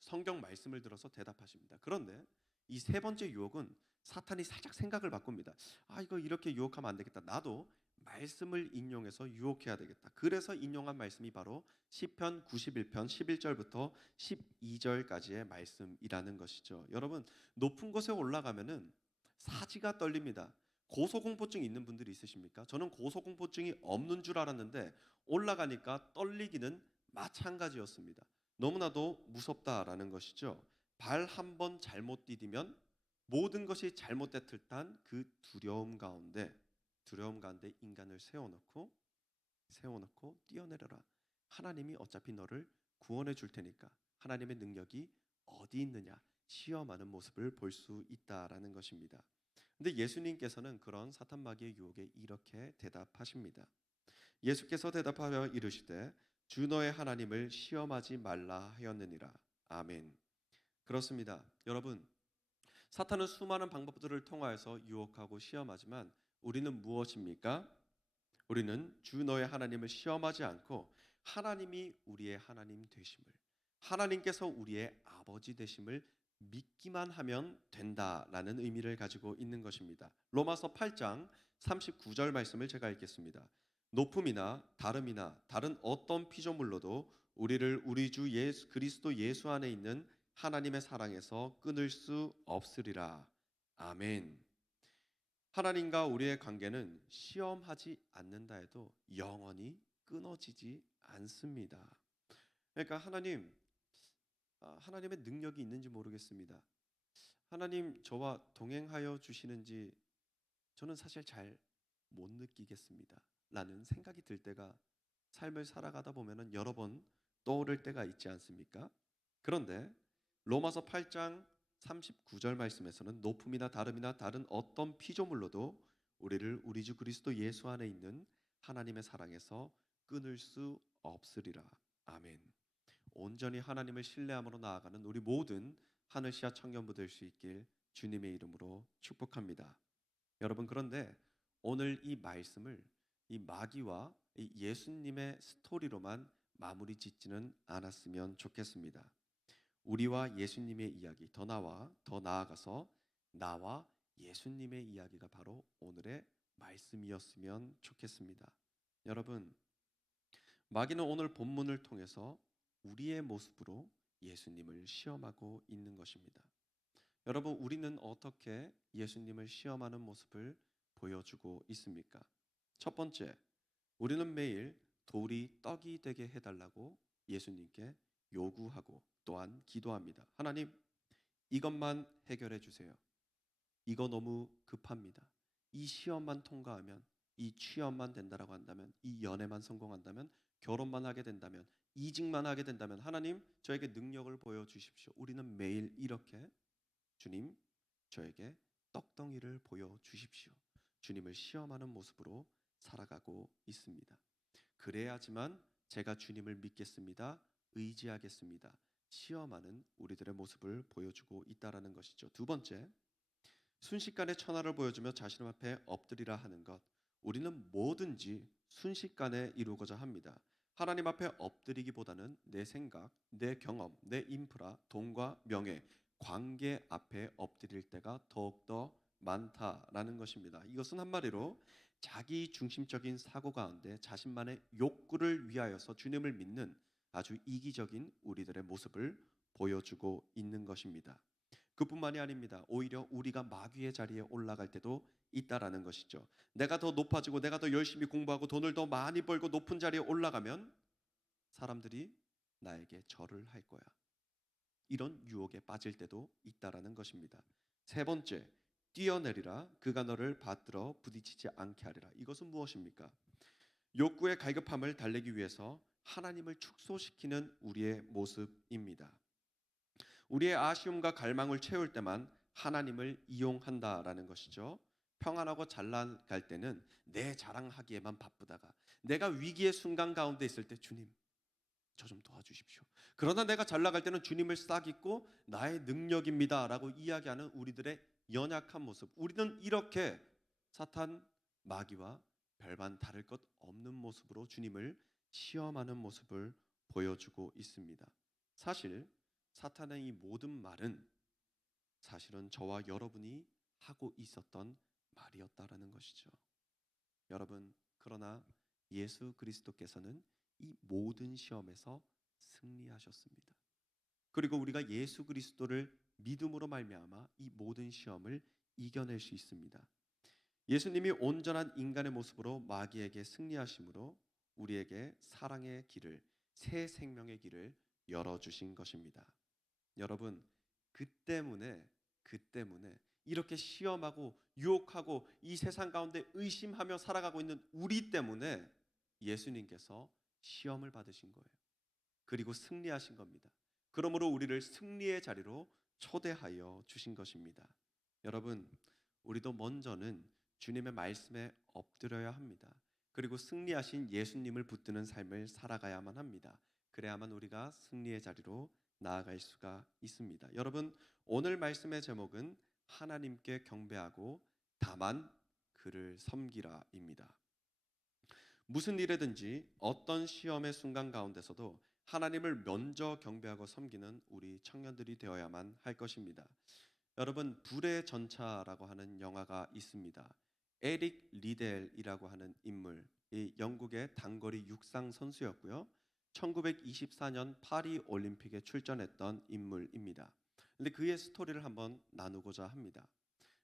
성경 말씀을 들어서 대답하십니다. 그런데 이 세 번째 유혹은 사탄이 살짝 생각을 바꿉니다. 이거 이렇게 유혹하면 안 되겠다. 나도 말씀을 인용해서 유혹해야 되겠다. 그래서 인용한 말씀이 바로 시편 91편 11절부터 12절까지의 말씀이라는 것이죠. 여러분, 높은 곳에 올라가면은 사지가 떨립니다. 고소공포증 있는 분들이 있으십니까? 저는 고소공포증이 없는 줄 알았는데 올라가니까 떨리기는 마찬가지였습니다. 너무나도 무섭다라는 것이죠. 발 한 번 잘못 디디면 모든 것이 잘못됐을 듯한 그 두려움 가운데 인간을 세워놓고 뛰어내려라. 하나님이 어차피 너를 구원해 줄 테니까 하나님의 능력이 어디 있느냐 시험하는 모습을 볼 수 있다라는 것입니다. 근데 예수님께서는 그런 사탄 마귀의 유혹에 이렇게 대답하십니다. 예수께서 대답하여 이르시되 주 너의 하나님을 시험하지 말라 하였느니라. 아멘. 그렇습니다. 여러분, 사탄은 수많은 방법들을 통하여서 유혹하고 시험하지만 우리는 무엇입니까? 우리는 주 너의 하나님을 시험하지 않고 하나님이 우리의 하나님 되심을, 하나님께서 우리의 아버지 되심을 믿기만 하면 된다라는 의미를 가지고 있는 것입니다. 로마서 8장 39절 말씀을 제가 읽겠습니다. 높음이나 다름이나 다른 어떤 피조물로도 우리를 우리 주 예수 그리스도 예수 안에 있는 하나님의 사랑에서 끊을 수 없으리라. 아멘. 하나님과 우리의 관계는 시험하지 않는다 해도 영원히 끊어지지 않습니다. 그러니까 하나님의 능력이 있는지 모르겠습니다. 하나님 저와 동행하여 주시는지 저는 사실 잘 못 느끼겠습니다. 라는 생각이 들 때가 삶을 살아가다 보면은 여러 번 떠오를 때가 있지 않습니까? 그런데 로마서 8장 39절 말씀에서는 높음이나 다름이나 다른 어떤 피조물로도 우리를 우리 주 그리스도 예수 안에 있는 하나님의 사랑에서 끊을 수 없으리라. 아멘. 온전히 하나님을 신뢰함으로 나아가는 우리 모든 하늘시아 청년부 될 수 있길 주님의 이름으로 축복합니다. 여러분, 그런데 오늘 이 말씀을 이 마귀와 이 예수님의 스토리로만 마무리 짓지는 않았으면 좋겠습니다. 우리와 예수님의 이야기, 더 나아가서 나와 예수님의 이야기가 바로 오늘의 말씀이었으면 좋겠습니다. 여러분, 마귀는 오늘 본문을 통해서 우리의 모습으로 예수님을 시험하고 있는 것입니다. 여러분, 우리는 어떻게 예수님을 시험하는 모습을 보여주고 있습니까? 첫 번째, 우리는 매일 돌이 떡이 되게 해달라고 예수님께 요구하고 또한 기도합니다. 하나님, 이것만 해결해 주세요. 이거 너무 급합니다. 이 시험만 통과하면, 이 취업만 된다라고 한다면, 이 연애만 성공한다면, 결혼만 하게 된다면, 이직만 하게 된다면 하나님 저에게 능력을 보여주십시오. 우리는 매일 이렇게 주님 저에게 떡덩이를 보여주십시오. 주님을 시험하는 모습으로 살아가고 있습니다. 그래야지만 제가 주님을 믿겠습니다. 의지하겠습니다. 시험하는 우리들의 모습을 보여주고 있다라는 것이죠. 두 번째, 순식간에 천하를 보여주며 자신 앞에 엎드리라 하는 것. 우리는 뭐든지 순식간에 이루고자 합니다. 하나님 앞에 엎드리기보다는 내 생각, 내 경험, 내 인프라, 돈과 명예, 관계 앞에 엎드릴 때가 더욱더 많다라는 것입니다. 이것은 한마디로 자기 중심적인 사고 가운데 자신만의 욕구를 위하여서 주님을 믿는 아주 이기적인 우리들의 모습을 보여주고 있는 것입니다. 그뿐만이 아닙니다. 오히려 우리가 마귀의 자리에 올라갈 때도 있다라는 것이죠. 내가 더 높아지고 내가 더 열심히 공부하고 돈을 더 많이 벌고 높은 자리에 올라가면 사람들이 나에게 절을 할 거야. 이런 유혹에 빠질 때도 있다라는 것입니다. 세 번째, 뛰어내리라. 그가 너를 받들어 부딪히지 않게 하리라. 이것은 무엇입니까? 욕구의 갈급함을 달래기 위해서 하나님을 축소시키는 우리의 모습입니다. 우리의 아쉬움과 갈망을 채울 때만 하나님을 이용한다라는 것이죠. 평안하고 잘 나갈 때는 내 자랑하기에만 바쁘다가 내가 위기의 순간 가운데 있을 때 주님 저 좀 도와주십시오. 그러나 내가 잘 나갈 때는 주님을 싹 잊고 나의 능력입니다 라고 이야기하는 우리들의 연약한 모습. 우리는 이렇게 사탄 마귀와 별반 다를 것 없는 모습으로 주님을 시험하는 모습을 보여주고 있습니다. 사실 사탄의 이 모든 말은 사실은 저와 여러분이 하고 있었던 말이었다라는 것이죠. 여러분, 그러나 예수 그리스도께서는 이 모든 시험에서 승리하셨습니다. 그리고 우리가 예수 그리스도를 믿음으로 말미암아 이 모든 시험을 이겨낼 수 있습니다. 예수님이 온전한 인간의 모습으로 마귀에게 승리하심으로 우리에게 사랑의 길을, 새 생명의 길을 열어주신 것입니다. 여러분, 그 때문에 이렇게 시험하고 유혹하고 이 세상 가운데 의심하며 살아가고 있는 우리 때문에 예수님께서 시험을 받으신 거예요. 그리고 승리하신 겁니다. 그러므로 우리를 승리의 자리로 초대하여 주신 것입니다. 여러분, 우리도 먼저는 주님의 말씀에 엎드려야 합니다. 그리고 승리하신 예수님을 붙드는 삶을 살아가야만 합니다. 그래야만 우리가 승리의 자리로 나아갈 수가 있습니다. 여러분, 오늘 말씀의 제목은 하나님께 경배하고 다만 그를 섬기라입니다. 무슨 일에든지 어떤 시험의 순간 가운데서도 하나님을 먼저 경배하고 섬기는 우리 청년들이 되어야만 할 것입니다. 여러분, 불의 전차라고 하는 영화가 있습니다. 에릭 리델이라고 하는 인물, 이 영국의 단거리 육상 선수였고요. 1924년 파리 올림픽에 출전했던 인물입니다. 근데 그의 스토리를 한번 나누고자 합니다.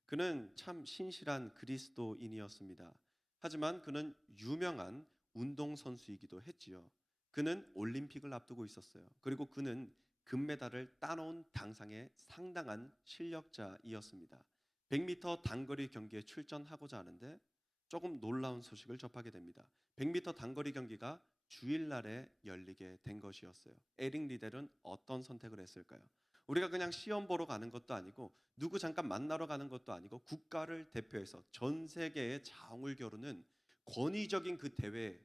그는 참 신실한 그리스도인이었습니다. 하지만 그는 유명한 운동선수이기도 했지요. 그는 올림픽을 앞두고 있었어요. 그리고 그는 금메달을 따놓은 당상의 상당한 실력자이었습니다. 100m 단거리 경기에 출전하고자 하는데 조금 놀라운 소식을 접하게 됩니다. 100m 단거리 경기가 주일날에 열리게 된 것이었어요. 에릭 리델은 어떤 선택을 했을까요? 우리가 그냥 시험 보러 가는 것도 아니고 누구 잠깐 만나러 가는 것도 아니고 국가를 대표해서 전 세계의 장을 겨루는 권위적인 대회.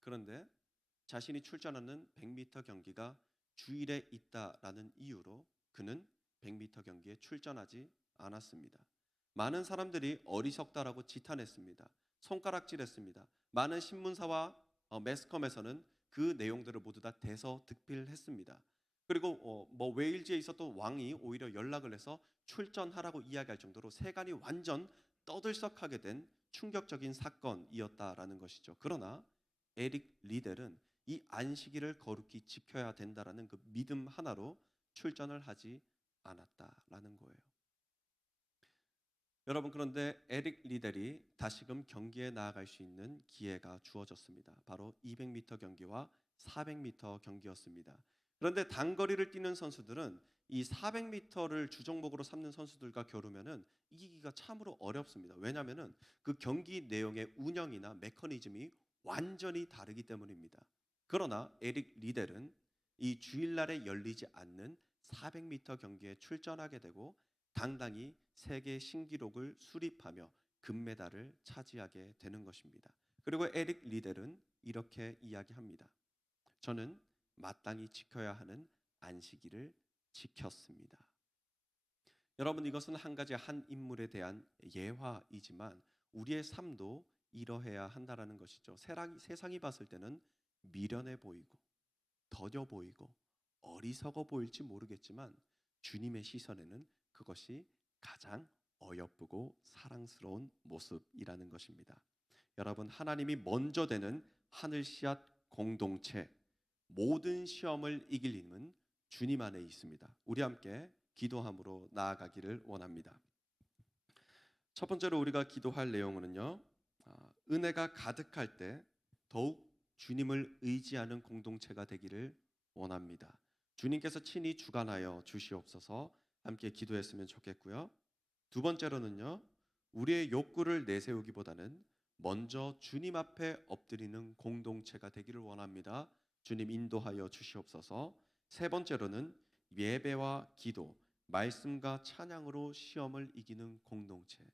그런데 자신이 출전하는 100m 경기가 주일에 있다라는 이유로 그는 100m 경기에 출전하지 않았습니다. 많은 사람들이 어리석다라고 지탄했습니다. 손가락질했습니다. 많은 신문사와 매스컴에서는 그 내용들을 모두 다 대서특필했습니다. 그리고 웨일즈에 있었던 왕이 오히려 연락을 해서 출전하라고 이야기할 정도로 세간이 완전 떠들썩하게 된 충격적인 사건이었다라는 것이죠. 그러나 에릭 리델은 이 안식일을 거룩히 지켜야 된다라는 그 믿음 하나로 출전을 하지 않았다라는 거예요. 여러분, 그런데 에릭 리델이 다시금 경기에 나아갈 수 있는 기회가 주어졌습니다. 바로 200m 경기와 400m 경기였습니다. 그런데 단거리를 뛰는 선수들은 이 400m를 주종목으로 삼는 선수들과 겨루면은 이기기가 참으로 어렵습니다. 왜냐하면은 그 경기 내용의 운영이나 메커니즘이 완전히 다르기 때문입니다. 그러나 에릭 리델은 이 주일날에 열리지 않는 400m 경기에 출전하게 되고 당당히 세계 신기록을 수립하며 금메달을 차지하게 되는 것입니다. 그리고 에릭 리델은 이렇게 이야기합니다. 저는 마땅히 지켜야 하는 안식일을 지켰습니다. 여러분, 이것은 한 가지 한 인물에 대한 예화이지만 우리의 삶도 이러해야 한다라는 것이죠. 세상이 봤을 때는 미련해 보이고 더뎌 보이고 어리석어 보일지 모르겠지만 주님의 시선에는 그것이 가장 어여쁘고 사랑스러운 모습이라는 것입니다. 여러분, 하나님이 먼저 되는 하늘 씨앗 공동체, 모든 시험을 이길 힘은 주님 안에 있습니다. 우리 함께 기도함으로 나아가기를 원합니다. 첫 번째로 우리가 기도할 내용은요, 은혜가 가득할 때 더욱 주님을 의지하는 공동체가 되기를 원합니다. 주님께서 친히 주관하여 주시옵소서. 함께 기도했으면 좋겠고요. 두 번째로는요, 우리의 욕구를 내세우기보다는 먼저 주님 앞에 엎드리는 공동체가 되기를 원합니다. 주님 인도하여 주시옵소서. 세 번째로는 예배와 기도, 말씀과 찬양으로 시험을 이기는 공동체,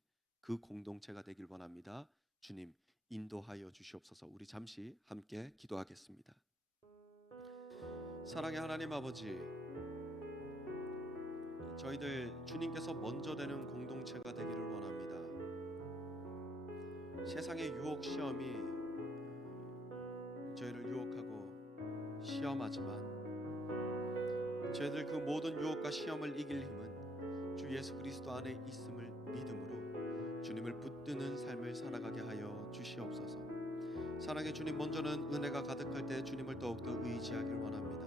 그 공동체가 되길 원합니다. 주님 인도하여 주시옵소서. 우리 잠시 함께 기도하겠습니다. 사랑의 하나님 아버지, 저희들 주님께서 먼저 되는 공동체가 되기를 원합니다. 세상의 유혹 시험이 저희를 유혹하고 시험하지만 저희들 그 모든 유혹과 시험을 이길 힘은 주 예수 그리스도 안에 있음을 믿음으로 주님을 붙드는 삶을 살아가게 하여 주시옵소서. 사랑의 주님, 먼저는 은혜가 가득할 때 주님을 더욱더 의지하길 원합니다.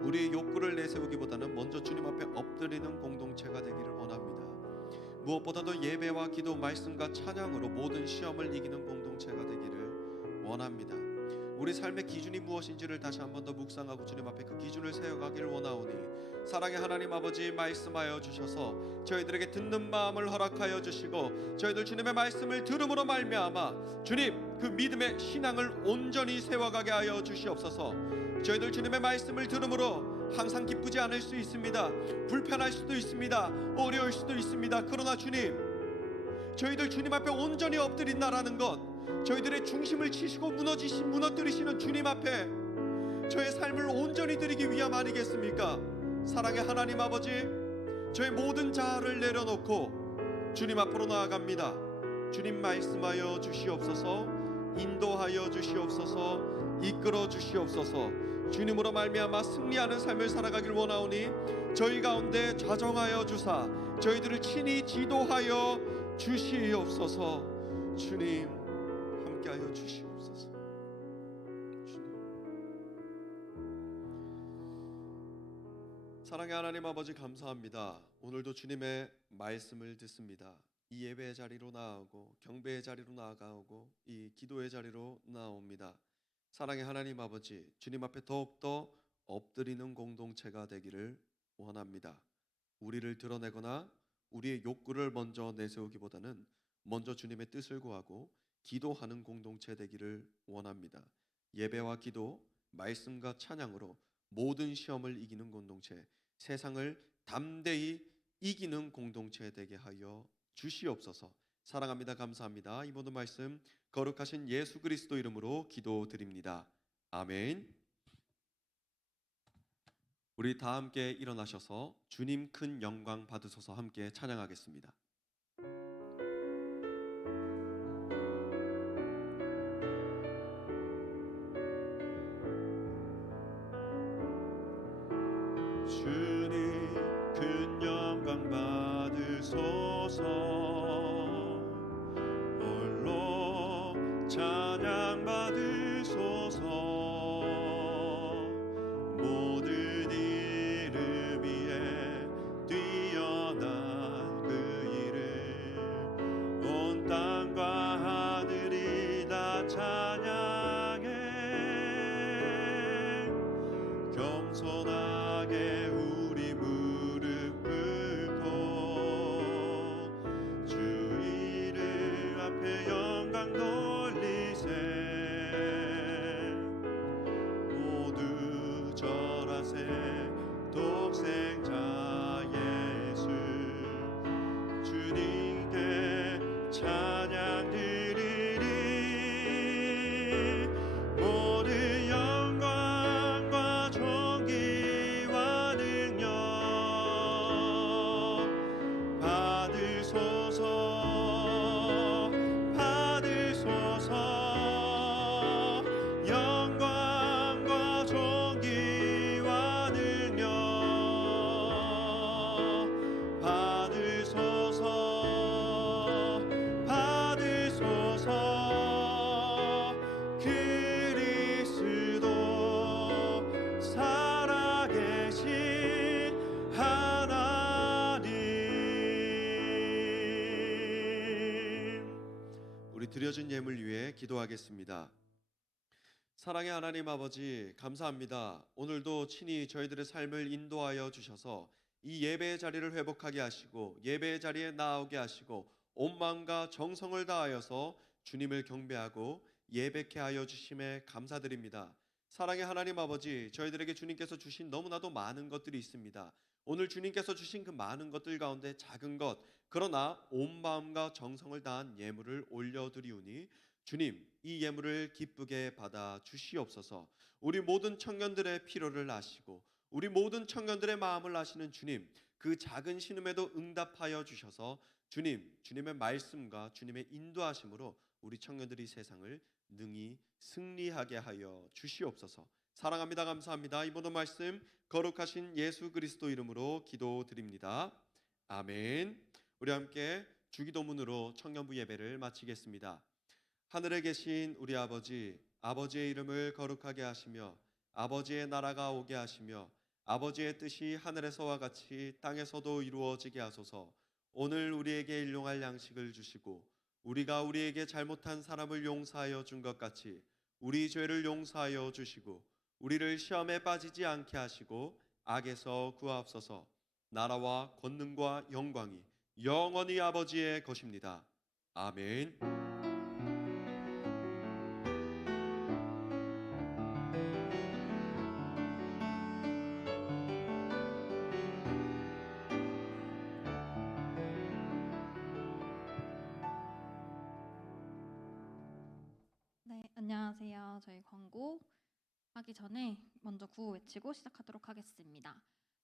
우리의 욕구를 내세우기보다는 먼저 주님 앞에 엎드리는 공동체가 되기를 원합니다. 무엇보다도 예배와 기도, 말씀과 찬양으로 모든 시험을 이기는 공동체가 되기를 원합니다. 우리 삶의 기준이 무엇인지를 다시 한 번 더 묵상하고 주님 앞에 그 기준을 세워가기를 원하오니 사랑의 하나님 아버지, 말씀하여 주셔서 저희들에게 듣는 마음을 허락하여 주시고 저희들 주님의 말씀을 들음으로 말미암아 주님 그 믿음의 신앙을 온전히 세워가게 하여 주시옵소서. 저희들 주님의 말씀을 들음으로 항상 기쁘지 않을 수 있습니다. 불편할 수도 있습니다. 어려울 수도 있습니다. 그러나 주님, 저희들 주님 앞에 온전히 엎드린다라는 것, 저희들의 중심을 치시고 무너뜨리시는 주님 앞에 저의 삶을 온전히 드리기 위함 아니겠습니까? 사랑의 하나님 아버지, 저의 모든 자아를 내려놓고 주님 앞으로 나아갑니다. 주님 말씀하여 주시옵소서. 인도하여 주시옵소서. 이끌어 주시옵소서. 주님으로 말미암아 승리하는 삶을 살아가길 원하오니 저희 가운데 좌정하여 주사 저희들을 친히 지도하여 주시옵소서. 주님 함께하여 주시옵소서. 주님. 사랑의 하나님 아버지 감사합니다. 오늘도 주님의 말씀을 듣습니다. 이 예배의 자리로 나아오고 경배의 자리로 나아가고 이 기도의 자리로 나옵니다. 사랑의 하나님 아버지, 주님 앞에 더욱더 엎드리는 공동체가 되기를 원합니다. 우리를 드러내거나 우리의 욕구를 먼저 내세우기보다는 먼저 주님의 뜻을 구하고 기도하는 공동체 되기를 원합니다. 예배와 기도, 말씀과 찬양으로 모든 시험을 이기는 공동체, 세상을 담대히 이기는 공동체 되게 하여 주시옵소서. 사랑합니다. 감사합니다. 이 모든 말씀 거룩하신 예수 그리스도 이름으로 기도드립니다. 아멘. 우리 다 함께 일어나셔서 주님 큰 영광 받으소서 함께 찬양하겠습니다. 주님 큰 영광 받으소서. 홀로 찬양 받으소서. 모든 이름 위에 뛰어난 그 이름, 온 땅과 하늘이 다 찬양해. 겸손하게 우리 무릎 꿇고 주 이름 앞에 영광 돌리세. 모두 절하세. 독생자 예수 주님께 찬양 드리리. 모든 영광과 존귀와 능력 받으소서. 받으소서. 영광과 존귀와 능력 받으소서. 받으소서. 그리스도 살아계신 하나님. 우리 드려진 예물 위해 기도하겠습니다. 사랑의 하나님 아버지 감사합니다. 오늘도 친히 저희들의 삶을 인도하여 주셔서 이 예배의 자리를 회복하게 하시고 예배의 자리에 나오게 하시고 온 마음과 정성을 다하여서 주님을 경배하고 예배케 하여 주심에 감사드립니다. 사랑의 하나님 아버지, 저희들에게 주님께서 주신 너무나도 많은 것들이 있습니다. 오늘 주님께서 주신 그 많은 것들 가운데 작은 것, 그러나 온 마음과 정성을 다한 예물을 올려드리오니 주님, 이 예물을 기쁘게 받아 주시옵소서. 우리 모든 청년들의 필요를 아시고 우리 모든 청년들의 마음을 아시는 주님, 그 작은 신음에도 응답하여 주셔서 주님, 주님의 말씀과 주님의 인도하심으로 우리 청년들이 세상을 능히 승리하게 하여 주시옵소서. 사랑합니다. 감사합니다. 이 모든 말씀 거룩하신 예수 그리스도 이름으로 기도드립니다. 아멘. 우리 함께 주기도문으로 청년부 예배를 마치겠습니다. 하늘에 계신 우리 아버지, 아버지의 이름을 거룩하게 하시며 아버지의 나라가 오게 하시며 아버지의 뜻이 하늘에서와 같이 땅에서도 이루어지게 하소서. 오늘 우리에게 일용할 양식을 주시고 우리가 우리에게 잘못한 사람을 용서하여 준 것 같이 우리 죄를 용서하여 주시고 우리를 시험에 빠지지 않게 하시고 악에서 구하옵소서. 나라와 권능과 영광이 영원히 아버지의 것입니다. 아멘. 네, 안녕하세요. 저희 광고 하기 전에 먼저 구호 외치고 시작하도록 하겠습니다.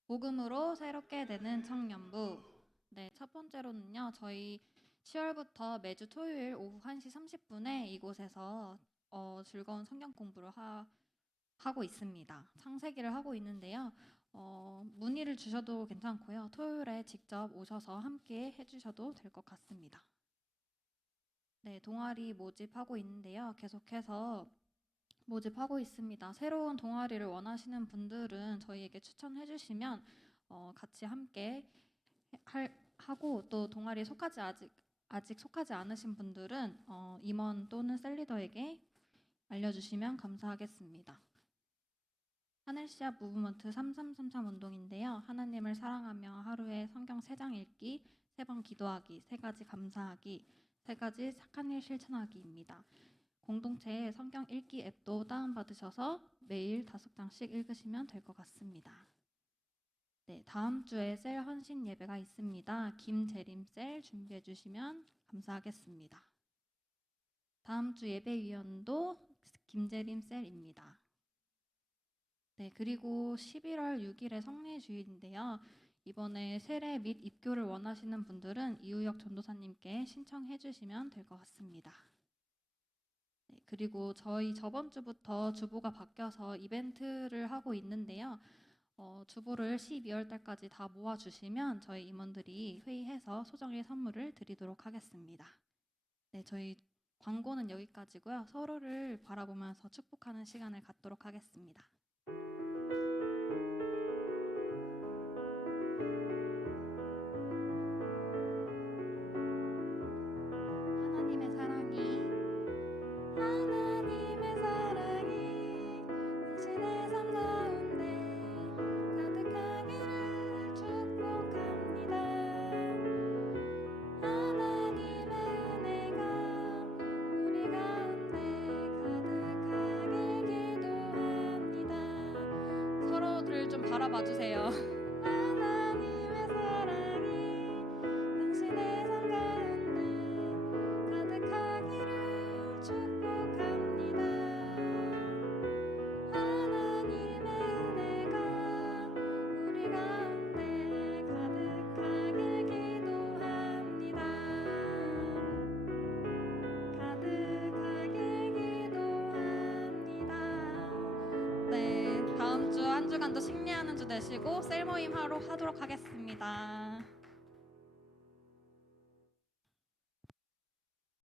복음으로 새롭게 되는 청년부. 네, 첫 번째로는요. 저희 10월부터 매주 토요일 오후 1시 30분에 이곳에서 즐거운 성경 공부를 하고 있습니다. 창세기를 하고 있는데요. 문의를 주셔도 괜찮고요. 토요일에 직접 오셔서 함께 해주셔도 될 것 같습니다. 네, 동아리 모집하고 있는데요. 계속해서 모집하고 있습니다. 새로운 동아리를 원하시는 분들은 저희에게 추천해 주시면 같이 함께 하고 또 동아리에 아직 속하지 않으신 분들은 임원 또는 셀리더에게 알려주시면 감사하겠습니다. 하늘시합 무브먼트 3333 운동인데요. 하나님을 사랑하며 하루에 성경 3장 읽기, 3번 기도하기, 3가지 감사하기, 3가지 착한 일 실천하기입니다. 공동체에 성경 읽기 앱도 다운받으셔서 매일 5장씩 읽으시면 될 것 같습니다. 네, 다음 주에 셀 헌신 예배가 있습니다. 김재림 셀 준비해 주시면 감사하겠습니다. 다음 주 예배위원도 김재림 셀입니다. 네, 그리고 11월 6일에 성례주일인데요. 이번에 세례 및 입교를 원하시는 분들은 이우혁 전도사님께 신청해 주시면 될 것 같습니다. 네, 그리고 저희 저번 주부터 주보가 바뀌어서 이벤트를 하고 있는데요. 주보를 12월 달까지 다 모아주시면 저희 임원들이 회의해서 소정의 선물을 드리도록 하겠습니다. 네, 저희 광고는 여기까지고요. 서로를 바라보면서 축복하는 시간을 갖도록 하겠습니다. 하나님의 사랑이 당신의 삶 가운데 가득하기를 축복합니다. 하나님의 은혜가 우리 가운데 가득하길 기도합니다. 서로를 좀 바라봐 주세요. 하나님의 사랑이 당신의 삶 가운데 가득하기를 축복합니다. 하나님의 은혜가 우리 가운데 가득하길 기도합니다. 가득하길 기도합니다. 네, 다음 주 한 주간도 승리하는 주 되시고 셀 모임 하도록 하겠습니다.